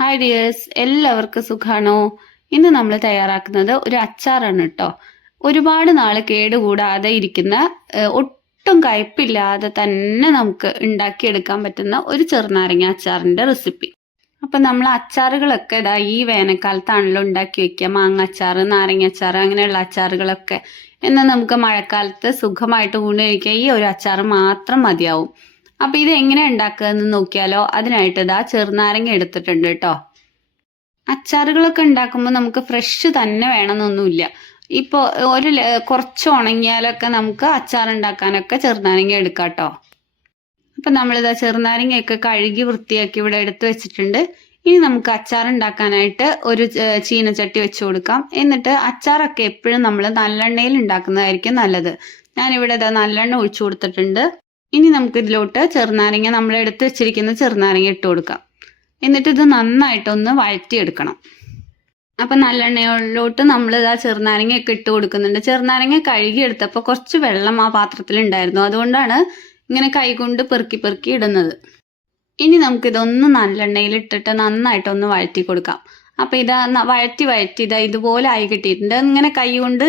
Hi dears, എല്ലാവർക്കും സുഖാണോ? ഇന്ന് നമ്മൾ തയ്യാറാക്കുന്നത് ഒരു അച്ചാറാണ് കേട്ടോ. ഒരുപാട് നാള് കേടുകൂടാതെ ഇരിക്കുന്ന ഒട്ടും കയ്പില്ലാതെ തന്നെ നമുക്ക് ഉണ്ടാക്കിയെടുക്കാൻ പറ്റുന്ന ഒരു ചെറുനാരങ്ങ അച്ചാറിന്റെ റെസിപ്പി. അപ്പൊ നമ്മൾ അച്ചാറുകളൊക്കെ ഇതാ ഈ വേനൽക്കാലത്താണല്ലോ ഉണ്ടാക്കി വെക്കുക. മാങ്ങ അച്ചാറ്, നാരങ്ങ അച്ചാറ്, അങ്ങനെയുള്ള അച്ചാറുകളൊക്കെ. എന്നാൽ നമുക്ക് മഴക്കാലത്ത് സുഖമായിട്ട് ഊണ് കഴിക്കാൻ ഈ ഒരു അച്ചാറ് മാത്രം മതിയാവും. അപ്പൊ ഇത് എങ്ങനെ ഉണ്ടാക്കുക എന്ന് നോക്കിയാലോ? അതിനായിട്ട് ഇതാ ചെറുനാരങ്ങ എടുത്തിട്ടുണ്ട് കേട്ടോ. അച്ചാറുകളൊക്കെ ഉണ്ടാക്കുമ്പോൾ നമുക്ക് ഫ്രഷ് തന്നെ വേണമെന്നൊന്നുമില്ല. ഇപ്പോൾ കുറച്ച് ഉണങ്ങിയാലൊക്കെ നമുക്ക് അച്ചാർ ഉണ്ടാക്കാനൊക്കെ ചെറുനാരങ്ങ എടുക്കാം കേട്ടോ. അപ്പം നമ്മളിതാ ചെറുനാരങ്ങയൊക്കെ കഴുകി വൃത്തിയാക്കി ഇവിടെ എടുത്തു വെച്ചിട്ടുണ്ട്. ഇനി നമുക്ക് അച്ചാർ ഉണ്ടാക്കാനായിട്ട് ഒരു ചീനച്ചട്ടി വെച്ച് കൊടുക്കാം. എന്നിട്ട് അച്ചാറൊക്കെ എപ്പോഴും നമ്മൾ നല്ലെണ്ണയിൽ ഉണ്ടാക്കുന്നതായിരിക്കും നല്ലത്. ഞാനിവിടെ ഇതാ നല്ലെണ്ണ ഒഴിച്ചു കൊടുത്തിട്ടുണ്ട്. ഇനി നമുക്ക് ഇതിലോട്ട് ചെറുനാരങ്ങ, നമ്മൾ എടുത്തു വെച്ചിരിക്കുന്ന ചെറുനാരങ്ങ ഇട്ട് കൊടുക്കാം. എന്നിട്ട് ഇത് നന്നായിട്ടൊന്ന് വഴറ്റിയെടുക്കണം. അപ്പം നല്ലെണ്ണയിലോട്ട് നമ്മൾ ഇതാ ചെറുനാരങ്ങയൊക്കെ ഇട്ട് കൊടുക്കുന്നുണ്ട്. ചെറുനാരങ്ങ കഴുകിയെടുത്തപ്പോൾ കുറച്ച് വെള്ളം ആ പാത്രത്തിൽ ഉണ്ടായിരുന്നു. അതുകൊണ്ടാണ് ഇങ്ങനെ കൈകൊണ്ട് പെറുക്കി പെറുക്കി ഇടുന്നത്. ഇനി നമുക്കിതൊന്ന് നല്ലെണ്ണയിൽ ഇട്ടിട്ട് നന്നായിട്ടൊന്ന് വഴറ്റി കൊടുക്കാം. അപ്പം ഇതാ വഴറ്റി ഇതാ ഇതുപോലെ ആയി കിട്ടിയിട്ടുണ്ട്. ഇങ്ങനെ കൈ കൊണ്ട്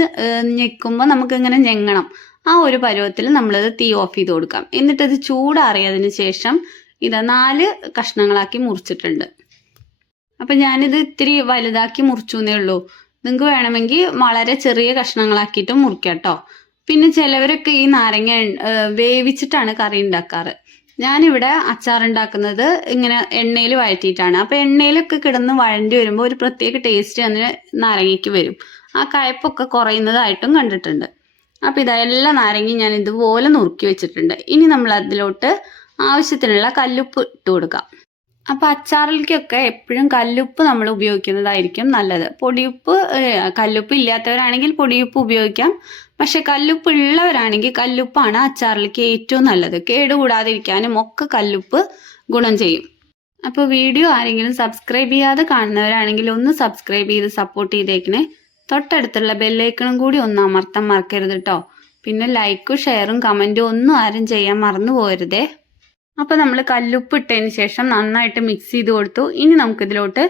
ഞെക്കുമ്പോൾ നമുക്ക് ഇങ്ങനെ ഞെങ്ങണം. ആ ഒരു പരുവത്തിൽ നമ്മളിത് തീ ഓഫ് ചെയ്ത് കൊടുക്കാം. എന്നിട്ട് ഇത് ചൂടാറിയതിന് ശേഷം ഇത് 4 കഷ്ണങ്ങളാക്കി മുറിച്ചിട്ടുണ്ട്. അപ്പം ഞാനിത് ഇത്തിരി വലുതാക്കി മുറിച്ചു എന്നേ ഉള്ളൂ. നിങ്ങൾക്ക് വേണമെങ്കിൽ വളരെ ചെറിയ കഷ്ണങ്ങളാക്കിയിട്ട് മുറിക്കാം കേട്ടോ. പിന്നെ ചിലവരൊക്കെ ഈ നാരങ്ങ വേവിച്ചിട്ടാണ് കറി ഉണ്ടാക്കാറ്. ഞാനിവിടെ അച്ചാർ ഉണ്ടാക്കുന്നത് ഇങ്ങനെ എണ്ണയിൽ വഴറ്റിയിട്ടാണ്. അപ്പം എണ്ണയിലൊക്കെ കിടന്ന് വഴണ്ടി വരുമ്പോൾ ഒരു പ്രത്യേക ടേസ്റ്റ് അതിന് നാരങ്ങയ്ക്ക് വരും. ആ കയ്പൊക്കെ കുറയുന്നതായിട്ടും കണ്ടിട്ടുണ്ട്. അപ്പം ഇതാ എല്ലാ നാരങ്ങയും ഞാൻ ഇതുപോലെ നുറുക്കി വെച്ചിട്ടുണ്ട്. ഇനി നമ്മൾ അതിലോട്ട് ആവശ്യത്തിനുള്ള കല്ലുപ്പ് ഇട്ട് കൊടുക്കാം. അപ്പം അച്ചാറിലേക്കൊക്കെ എപ്പോഴും കല്ലുപ്പ് നമ്മൾ ഉപയോഗിക്കുന്നതായിരിക്കും നല്ലത്. പൊടിയുപ്പ്, കല്ലുപ്പ് ഇല്ലാത്തവരാണെങ്കിൽ പൊടിയുപ്പ് ഉപയോഗിക്കാം. പക്ഷെ കല്ലുപ്പ് ഉള്ളവരാണെങ്കിൽ കല്ലുപ്പാണ് അച്ചാറിലേക്ക് ഏറ്റവും നല്ലത്. കേടുകൂടാതിരിക്കാനും ഒക്കെ കല്ലുപ്പ് ഗുണം ചെയ്യും. അപ്പോൾ വീഡിയോ ആരെങ്കിലും സബ്സ്ക്രൈബ് ചെയ്യാതെ കാണുന്നവരാണെങ്കിൽ ഒന്ന് സബ്സ്ക്രൈബ് ചെയ്ത് സപ്പോർട്ട് ചെയ്തേക്കണേ. തൊട്ടടുത്തുള്ള ബെല്ലൈക്കണും കൂടി ഒന്ന് അമർത്താൻ മറക്കരുത് കേട്ടോ. പിന്നെ ലൈക്കും ഷെയറും കമൻറ്റും ഒന്നും ആരും ചെയ്യാൻ മറന്നു പോകരുതേ. അപ്പോൾ നമ്മൾ കല്ലുപ്പ് ഇട്ടതിന് ശേഷം നന്നായിട്ട് മിക്സ് ചെയ്ത് കൊടുത്തു. ഇനി നമുക്കിതിലോട്ട്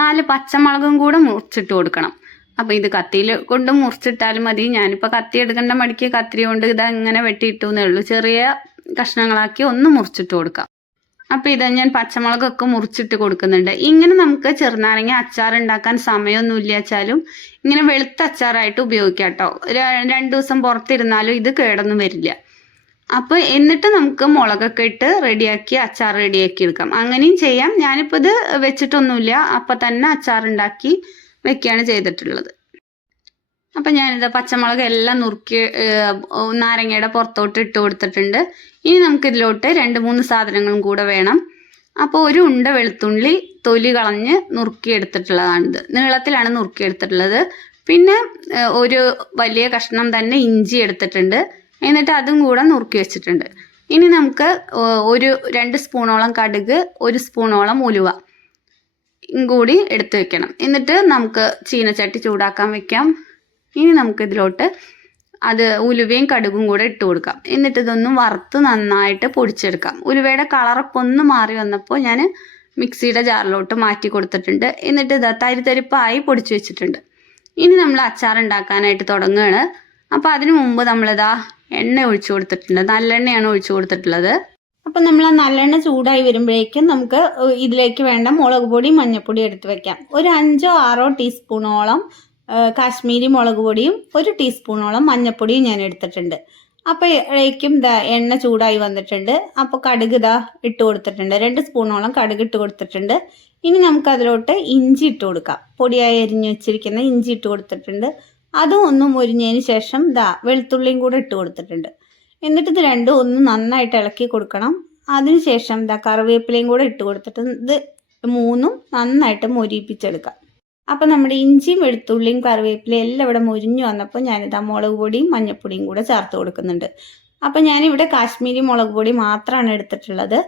4 പച്ചമുളകും കൂടെ മുറിച്ചിട്ട് കൊടുക്കണം. അപ്പോൾ ഇത് കത്തിയിൽ കൊണ്ട് മുറിച്ചിട്ടാലും മതി. ഞാനിപ്പോൾ കത്തി എടുക്കേണ്ട മടിക്ക് കത്തിരി കൊണ്ട് ഇതങ്ങനെ വെട്ടിയിട്ടു എന്നേ ഉള്ളൂ. ചെറിയ കഷ്ണങ്ങളാക്കി ഒന്ന് മുറിച്ചിട്ട് കൊടുക്കാം. അപ്പോൾ ഇതാ ഞാൻ പച്ചമുളകൊക്കെ മുറിച്ചിട്ട് കൊടുക്കുന്നുണ്ട്. ഇങ്ങനെ നമുക്ക് ചെറുനാരങ്ങ അച്ചാർ ഉണ്ടാക്കാൻ സമയമൊന്നുമില്ല വെച്ചാലും ഇങ്ങനെ വെളുത്ത അച്ചാറായിട്ട് ഉപയോഗിക്കാം കേട്ടോ. 2 ദിവസം പുറത്തിരുന്നാലും ഇത് കേടൊന്നും വരില്ല. അപ്പോൾ എന്നിട്ട് നമുക്ക് മുളകൊക്കെ ഇട്ട് റെഡിയാക്കി അച്ചാർ റെഡിയാക്കി എടുക്കാം. അങ്ങനെയും ചെയ്യാം. ഞാനിപ്പോൾ ഇത് വെച്ചിട്ടൊന്നുമില്ല, അപ്പം തന്നെ അച്ചാർ ഉണ്ടാക്കി വെക്കുകയാണ് ചെയ്തിട്ടുള്ളത്. അപ്പം ഞാനിത് പച്ചമുളക് എല്ലാം നുറുക്കി നാരങ്ങയുടെ പുറത്തോട്ട് ഇട്ട് കൊടുത്തിട്ടുണ്ട്. ഇനി നമുക്കിതിലോട്ട് 2-3 സാധനങ്ങളും കൂടെ വേണം. അപ്പോൾ ഒരു ഉണ്ട വെളുത്തുള്ളി തൊലി കളഞ്ഞ് നുറുക്കിയെടുത്തിട്ടുള്ളതാണിത്. നീളത്തിലാണ് നുറുക്കിയെടുത്തിട്ടുള്ളത്. പിന്നെ ഒരു വലിയ കഷ്ണം തന്നെ ഇഞ്ചി എടുത്തിട്ടുണ്ട്. എന്നിട്ട് അതും കൂടെ നുറുക്കി വെച്ചിട്ടുണ്ട്. ഇനി നമുക്ക് 2 സ്പൂണോളം കടുക്, 1 സ്പൂണോളം ഉലുവ കൂടി എടുത്ത് വെക്കണം. എന്നിട്ട് നമുക്ക് ചീനച്ചട്ടി ചൂടാക്കാൻ വെക്കാം. ഇനി നമുക്കിതിലോട്ട് ഉലുവയും കടുകും കൂടെ ഇട്ട് കൊടുക്കാം. എന്നിട്ട് ഇതൊന്നും വറുത്ത് നന്നായിട്ട് പൊടിച്ചെടുക്കാം. ഉലുവയുടെ കളറൊക്കെ ഒന്ന് മാറി വന്നപ്പോൾ ഞാൻ മിക്സിയുടെ ജാറിലോട്ട് മാറ്റി കൊടുത്തിട്ടുണ്ട്. എന്നിട്ട് ഇതാ തരിപ്പായി പൊടിച്ച് വെച്ചിട്ടുണ്ട്. ഇനി നമ്മൾ അച്ചാർ ഉണ്ടാക്കാനായിട്ട് തുടങ്ങുകയാണ്. അപ്പോൾ അതിനു മുമ്പ് നമ്മളിതാ എണ്ണ ഒഴിച്ചു കൊടുത്തിട്ടുണ്ട്. നല്ലെണ്ണയാണ് ഒഴിച്ചു കൊടുത്തിട്ടുള്ളത്. അപ്പം നമ്മൾ ആ നല്ലെണ്ണ ചൂടായി വരുമ്പോഴേക്കും നമുക്ക് ഇതിലേക്ക് വേണ്ട മുളക് പൊടി, മഞ്ഞൾപ്പൊടി എടുത്ത് വെക്കാം. ഒരു 5-6 ടീസ്പൂണോളം കാശ്മീരി മുളക് പൊടിയും 1 ടീസ്പൂണോളം മഞ്ഞൾപ്പൊടിയും ഞാൻ എടുത്തിട്ടുണ്ട്. അപ്പോഴേക്കും എണ്ണ ചൂടായി വന്നിട്ടുണ്ട്. അപ്പോൾ കടുക് ഇട്ട് കൊടുത്തിട്ടുണ്ട്. 2 സ്പൂണോളം കടുക് ഇട്ട് കൊടുത്തിട്ടുണ്ട്. ഇനി നമുക്കതിലോട്ട് ഇഞ്ചി ഇട്ട് കൊടുക്കാം. പൊടിയായി അരിഞ്ഞു വെച്ചിരിക്കുന്ന ഇഞ്ചി ഇട്ട് കൊടുത്തിട്ടുണ്ട്. അതും ഒന്ന് മുരിഞ്ഞതിന് ശേഷം വെളുത്തുള്ളിയും കൂടെ ഇട്ട് കൊടുത്തിട്ടുണ്ട്. എന്നിട്ട് ഇത് രണ്ടും ഒന്ന് നന്നായിട്ട് ഇളക്കി കൊടുക്കണം. അതിനുശേഷം കറിവേപ്പിലയും കൂടെ ഇട്ട് കൊടുത്തിട്ട് ഇത് 3ഉം നന്നായിട്ട് മൊരിപ്പിച്ചെടുക്കാം. അപ്പം നമ്മുടെ ഇഞ്ചിയും വെളുത്തുള്ളിയും കറിവേപ്പിലയും എല്ലാം ഇവിടെ മൊരിഞ്ഞു വന്നപ്പോൾ ഞാനിതാ മുളക് പൊടിയും മഞ്ഞൾപ്പൊടിയും കൂടെ ചേർത്ത് കൊടുക്കുന്നുണ്ട്. അപ്പം ഞാനിവിടെ കാശ്മീരി മുളക് പൊടി മാത്രമാണ് എടുത്തിട്ടുള്ളത്.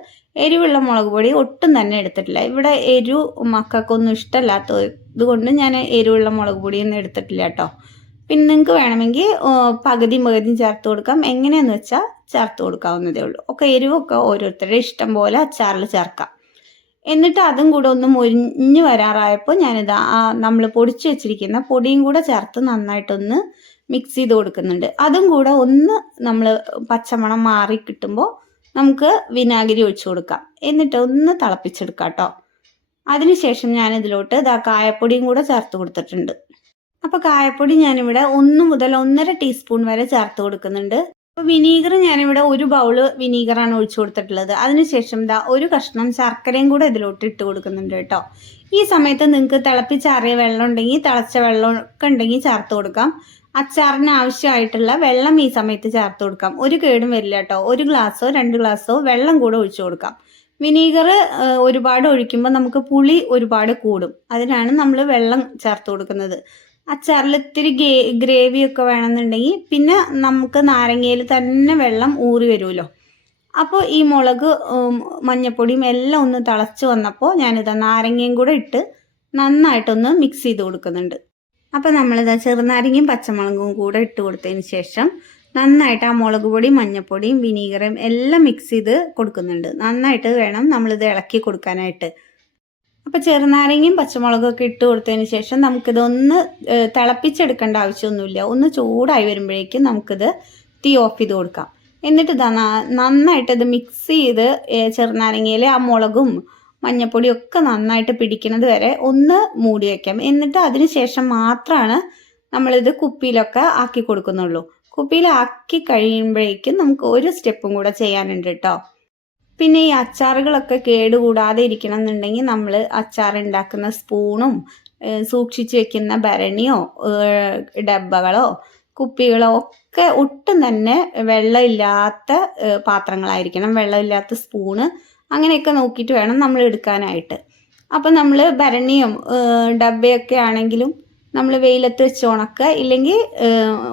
എരിവുള്ള മുളക് പൊടി ഒട്ടും തന്നെ എടുത്തിട്ടില്ല. ഇവിടെ എരിവ് മക്കൾക്കൊന്നും ഇഷ്ടമല്ലാത്തത് കൊണ്ട് ഞാൻ എരിവുള്ള മുളക് പൊടിയൊന്നും എടുത്തിട്ടില്ല കേട്ടോ. പിന്നെ നിങ്ങൾക്ക് വേണമെങ്കിൽ പകുതിയും ചേർത്ത് കൊടുക്കാം. എങ്ങനെയാണെന്ന് വെച്ചാൽ ചേർത്ത് കൊടുക്കാവുന്നതേ ഉള്ളൂ. ഒക്കെ എരിവൊക്കെ ഓരോരുത്തരുടെ ഇഷ്ടം പോലെ അച്ചാറിൽ ചേർക്കാം. എന്നിട്ട് അതും കൂടെ ഒന്ന് മൊരിഞ്ഞ് വരാറായപ്പോൾ ഞാനിതാ നമ്മൾ പൊടിച്ചു വെച്ചിരിക്കുന്ന പൊടിയും കൂടെ ചേർത്ത് നന്നായിട്ടൊന്ന് മിക്സ് ചെയ്ത് കൊടുക്കുന്നുണ്ട്. അതും കൂടെ ഒന്ന് നമ്മൾ പച്ചമണം മാറി കിട്ടുമ്പോൾ നമുക്ക് വിനാഗിരി ഒഴിച്ചു കൊടുക്കാം. എന്നിട്ട് ഒന്ന് തിളപ്പിച്ചെടുക്കാം കേട്ടോ. അതിനുശേഷം ഞാനിതിലോട്ട് കായപ്പൊടിയും കൂടെ ചേർത്ത് കൊടുത്തിട്ടുണ്ട്. അപ്പോൾ കായപ്പൊടി ഞാനിവിടെ 1 മുതൽ 1.5 ടീസ്പൂൺ വരെ ചേർത്ത് കൊടുക്കുന്നുണ്ട്. അപ്പോൾ വിനീഗർ ഞാനിവിടെ 1 ബൗള് വിനീഗറാണ് ഒഴിച്ചു കൊടുത്തിട്ടുള്ളത്. അതിനുശേഷം ഒരു കഷ്ണം ശർക്കരയും കൂടെ ഇതിലോട്ട് ഇട്ട് കൊടുക്കുന്നുണ്ട് കേട്ടോ. ഈ സമയത്ത് നിങ്ങൾക്ക് തിളപ്പിച്ചാറിയ വെള്ളം ഉണ്ടെങ്കിൽ തിളച്ച വെള്ളമൊക്കെ ഉണ്ടെങ്കിൽ ചേർത്ത് കൊടുക്കാം. അച്ചാറിന് ആവശ്യമായിട്ടുള്ള വെള്ളം ഈ സമയത്ത് ചേർത്ത് കൊടുക്കാം. ഒരു കേടും വരില്ല കേട്ടോ. 1 ഗ്ലാസ്സോ 2 ഗ്ലാസ്സോ വെള്ളം കൂടെ ഒഴിച്ചു കൊടുക്കാം. വിനീഗർ ഒരുപാട് ഒഴിക്കുമ്പോൾ നമുക്ക് പുളി ഒരുപാട് കൂടും. അതിനാണ് നമ്മൾ വെള്ളം ചേർത്ത് കൊടുക്കുന്നത്. അച്ചാറിൽ ഇത്തിരി ഗ്രേവിയൊക്കെ വേണമെന്നുണ്ടെങ്കിൽ പിന്നെ നമുക്ക് നാരങ്ങയിൽ തന്നെ വെള്ളം ഊറി വരുമല്ലോ. അപ്പോൾ ഈ മുളക് മഞ്ഞപ്പൊടിയും എല്ലാം ഒന്ന് തിളച്ച് വന്നപ്പോൾ ഞാനിതാ നാരങ്ങയും കൂടെ ഇട്ട് നന്നായിട്ടൊന്ന് മിക്സ് ചെയ്ത് കൊടുക്കുന്നുണ്ട്. അപ്പോൾ നമ്മളിതാ ചെറുനാരങ്ങയും പച്ചമുളകും കൂടെ ഇട്ട് കൊടുത്തതിന് ശേഷം നന്നായിട്ട് ആ മുളക് പൊടിയും മഞ്ഞപ്പൊടിയും വിനീഗറും എല്ലാം മിക്സ് ചെയ്ത് കൊടുക്കുന്നുണ്ട്. നന്നായിട്ട് വേണം നമ്മളിത് ഇളക്കി കൊടുക്കാനായിട്ട്. അപ്പോൾ ചെറുനാരങ്ങയും പച്ചമുളകൊക്കെ ഇട്ട് കൊടുത്തതിന് ശേഷം നമുക്കിതൊന്ന് തിളപ്പിച്ചെടുക്കേണ്ട ആവശ്യമൊന്നുമില്ല. ഒന്ന് ചൂടായി വരുമ്പോഴേക്കും നമുക്കിത് തീ ഓഫ് ചെയ്ത് കൊടുക്കാം. എന്നിട്ട് നന്നായിട്ട് ഇത് മിക്സ് ചെയ്ത് ചെറുനാരങ്ങയിൽ ആ മുളകും മഞ്ഞപ്പൊടിയും ഒക്കെ നന്നായിട്ട് പിടിക്കുന്നത് വരെ ഒന്ന് മൂടി വയ്ക്കാം. എന്നിട്ട് അതിന് ശേഷം മാത്രമാണ് നമ്മളിത് കുപ്പിയിലൊക്കെ ആക്കി കൊടുക്കുന്നുള്ളൂ. കുപ്പിയിലാക്കി കഴിയുമ്പോഴേക്കും നമുക്ക് ഒരു സ്റ്റെപ്പും കൂടെ ചെയ്യാനുണ്ട് കേട്ടോ. പിന്നെ ഈ അച്ചാറുകളൊക്കെ കേടുകൂടാതെ ഇരിക്കണം എന്നുണ്ടെങ്കിൽ നമ്മൾ അച്ചാർ ഉണ്ടാക്കുന്ന സ്പൂണും സൂക്ഷിച്ച് വെക്കുന്ന ഭരണിയോ ഡബ്ബകളോ കുപ്പികളോ ഒക്കെ ഒട്ടും തന്നെ വെള്ളമില്ലാത്ത പാത്രങ്ങളായിരിക്കണം. വെള്ളമില്ലാത്ത സ്പൂണ് അങ്ങനെയൊക്കെ നോക്കിയിട്ട് വേണം നമ്മൾ എടുക്കാനായിട്ട്. അപ്പം നമ്മൾ ഭരണിയും ഡബ്ബയൊക്കെ ആണെങ്കിലും നമ്മൾ വെയിലത്ത് വെച്ച് ഉണക്കുക, ഇല്ലെങ്കിൽ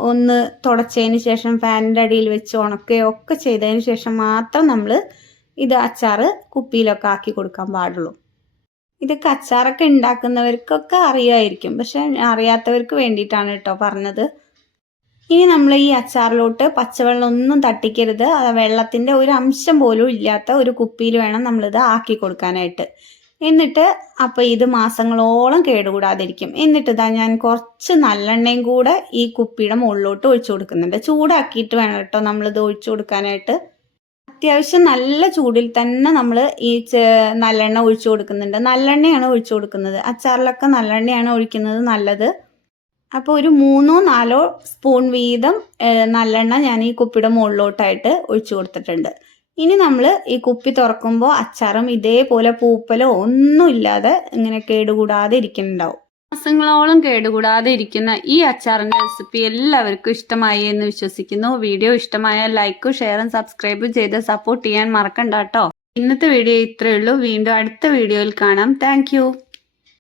ഒന്ന് തുടച്ചതിന് ശേഷം ഫാനിൻ്റെ അടിയിൽ വെച്ച് ഉണക്കുകയോ ഒക്കെ ചെയ്തതിന് ശേഷം മാത്രം നമ്മൾ ഇത് അച്ചാറ് കുപ്പിയിലൊക്കെ ആക്കി കൊടുക്കാൻ പാടുള്ളൂ. ഇതൊക്കെ അച്ചാറൊക്കെ ഉണ്ടാക്കുന്നവർക്കൊക്കെ അറിയാമായിരിക്കും, പക്ഷെ അറിയാത്തവർക്ക് വേണ്ടിയിട്ടാണ് കേട്ടോ പറഞ്ഞത്. ഇനി നമ്മൾ ഈ അച്ചാറിലോട്ട് പച്ചവെള്ളം ഒന്നും തട്ടിക്കരുത്. വെള്ളത്തിൻ്റെ ഒരു അംശം പോലും ഇല്ലാത്ത ഒരു കുപ്പിയിൽ വേണം നമ്മളിത് ആക്കി കൊടുക്കാനായിട്ട്. എന്നിട്ട് അപ്പോൾ ഇത് മാസങ്ങളോളം കേടുകൂടാതിരിക്കും. എന്നിട്ട് ഞാൻ കുറച്ച് നല്ലെണ്ണയും കൂടെ ഈ കുപ്പിയുടെ മുകളിലോട്ട് ഒഴിച്ചു കൊടുക്കുന്നുണ്ട്. ചൂടാക്കിയിട്ട് വേണം കേട്ടോ നമ്മളിത് ഒഴിച്ചു കൊടുക്കാനായിട്ട്. അത്യാവശ്യം നല്ല ചൂടിൽ തന്നെ നമ്മൾ ഈ നല്ലെണ്ണ ഒഴിച്ചു കൊടുക്കുന്നുണ്ട്. നല്ലെണ്ണയാണ് ഒഴിച്ചു കൊടുക്കുന്നത്. അച്ചാറിലൊക്കെ നല്ലെണ്ണയാണ് ഒഴിക്കുന്നത് നല്ലത്. അപ്പോൾ ഒരു 3-4 സ്പൂൺ വീതം നല്ലെണ്ണ ഞാൻ ഈ കുപ്പിയുടെ മുകളിലോട്ടായിട്ട് ഒഴിച്ചു കൊടുത്തിട്ടുണ്ട്. ഇനി നമ്മൾ ഈ കുപ്പി തുറക്കുമ്പോൾ അച്ചാറും ഇതേപോലെ പൂപ്പലോ ഒന്നും ഇല്ലാതെ ഇങ്ങനെ കേടുകൂടാതെ ഇരിക്കുന്നുണ്ടാവും. മാസങ്ങളോളം കേടുകൂടാതെ ഇരിക്കുന്ന ഈ അച്ചാറിൻ്റെ റെസിപ്പി എല്ലാവർക്കും ഇഷ്ടമായി എന്ന് വിശ്വസിക്കുന്നു. വീഡിയോ ഇഷ്ടമായാൽ ലൈക്കും ഷെയറും സബ്സ്ക്രൈബും ചെയ്ത് സപ്പോർട്ട് ചെയ്യാൻ മറക്കണ്ട കേട്ടോ. ഇന്നത്തെ വീഡിയോ ഇത്രയേ ഉള്ളൂ. വീണ്ടും അടുത്ത വീഡിയോയിൽ കാണാം. താങ്ക്